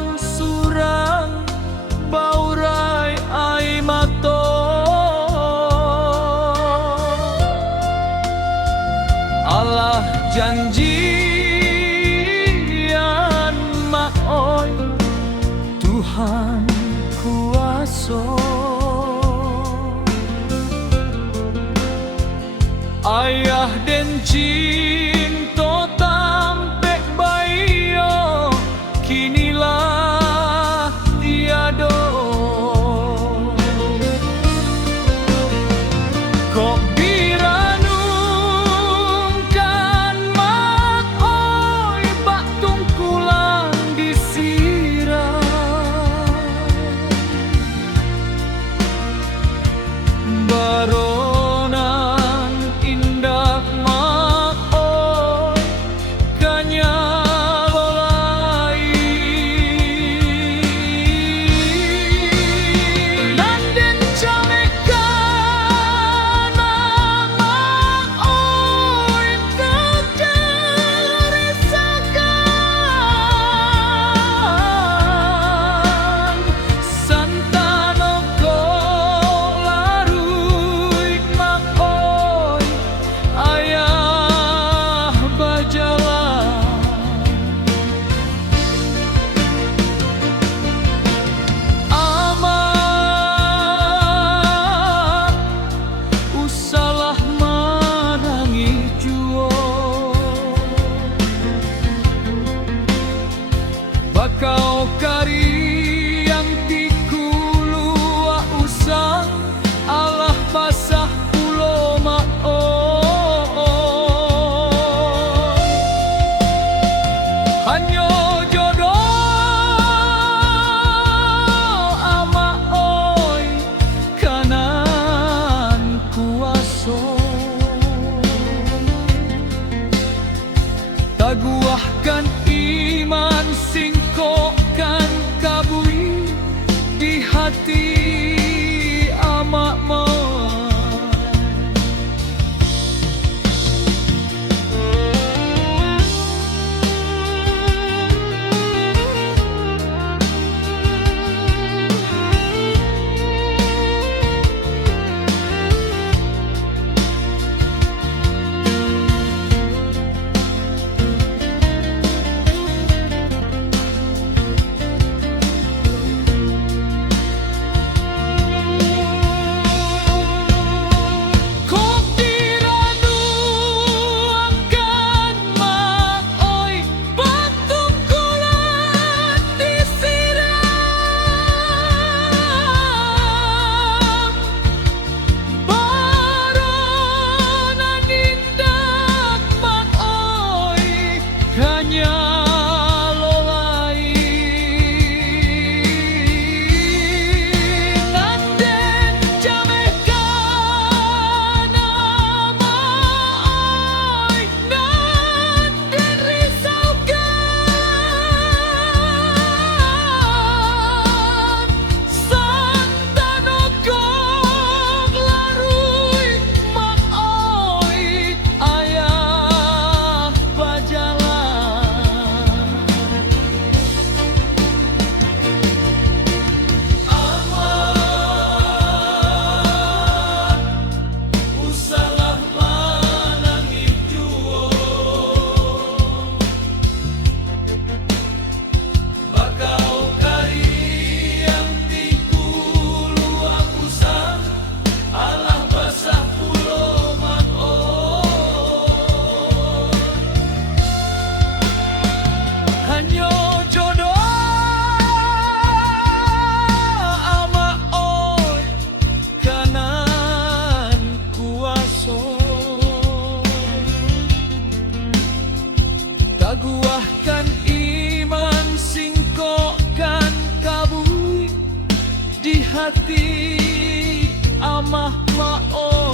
yang surang baurai ai mato Allah janjian maoi Tuhan kuaso ayah dan cinta tampek bayo kinilah tiado kok biranungkan mak oi bak tungkulang disiram baronan indah mak oi kanya lolai nanden camekan mak oi kekerisakan santano ko larui mak oi ayah bajalan amat usalah manangi juo bakau kari yang tikulua usang alah basah pulo mak oi hanyo jodoh ama oi kanan kuaso taguahkan iman singkokkan kabui di hati ama moi kok diranuangkan mak oi patungkulan disiram baronan indah mak oi kanya lolai nanden camekan ama oi nanden risaukan santano kong larui mak oi ayah bajalan amat usalah manangi juo bakau kari yang tikulua usang alah basah pulo mak oi hanyo jodoh ama oi kanan kuaso taguahkan iman singkokkan kabui di hati amah mak oi